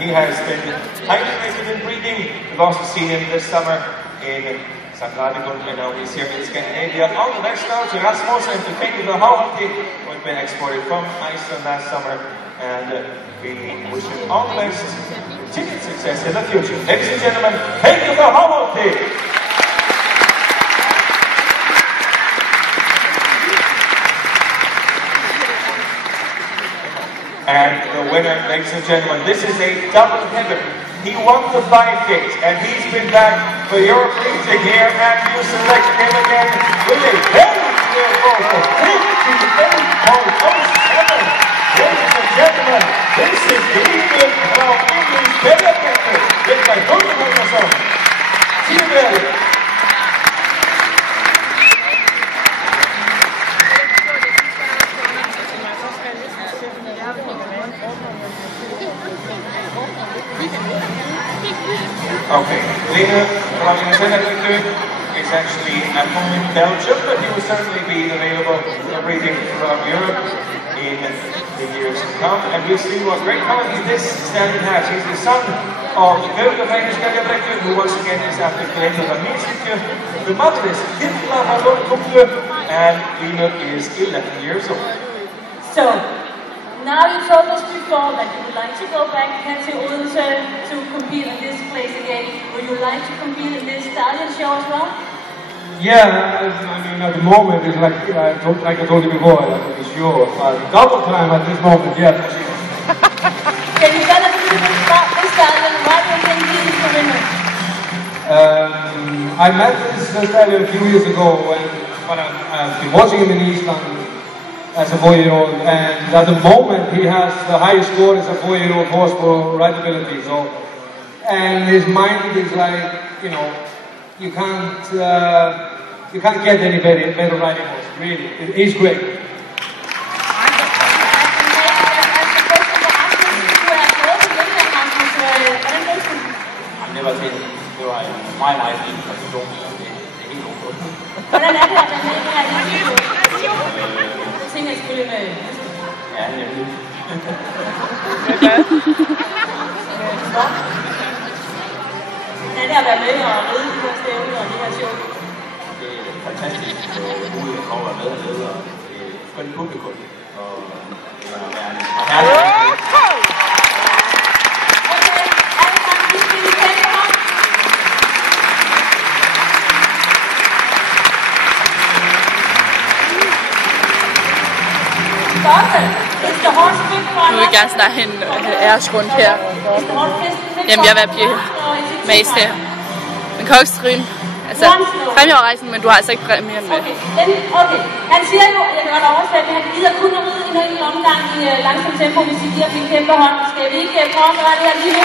he has been highly rated in breeding. We've also seen him this summer in St. Radegund, and now he's here in Scandinavia. All the best now to Rasmus and to King of the Haughty, who had been exported from Iceland last summer, and we wish him all the best, continued success in the future. Ladies and gentlemen, King of the Haughty! And the winner, ladies and gentlemen, this is a double header. He won the 5 gate, and he's been back for your breeding here, and you selected him again with a very clear vote of 58.07. Ladies and gentlemen, this is the Eagle of English Bellagetter, with my Gunnar Magnusson. See you there. Okay, Lena is actually at home in Belgium, but he will certainly be available for breeding throughout Europe in the years to come. And we'll see what great quality this stallion has. He's the son of the Gulf of English Bellagetter, who once again is after Greta van Meerseke. The mother is Hitler Hallon Kumle, and Lena is 11 years old. So, now you told us before that you would like to go back to Odense to compete in this place again. Would you like to compete in this stallion show as well? Yeah, I mean at the moment it's like I told you before, like to be sure. Double time at this moment, yeah. Can you tell us a little bit about this stallion? Why do you think he is the winner? I met this stallion a few years ago when I've been watching him in Eastland as a 4-year-old, and at the moment he has the highest score as a 4-year-old horse for rideability. So, and his mind is like, you know, you can't get any better riding horse. Really, he's great. I've never seen my life in person. Ting er selvfølgelig med. Ja, nemlig. Hvordan er det at være med og ride de her stævner og de her show? Det er fantastisk mulighed for at være med og lede, og det er skønt publikum. Og det er herligt. Nu vil jeg gerne snart hen æres rundt her. Jamen, jeg er ved at blive mast her. Men Kokstryn, altså præmierejsen, men du har altså ikke præmien med. Okay, han siger jo, at jeg kan godt oversætte, at han gider kun at ride en enkelt omgang i langsomt tempo, hvis I giver dem en kæmpe hånd. Skal vi ikke prøve at gøre det her lige nu?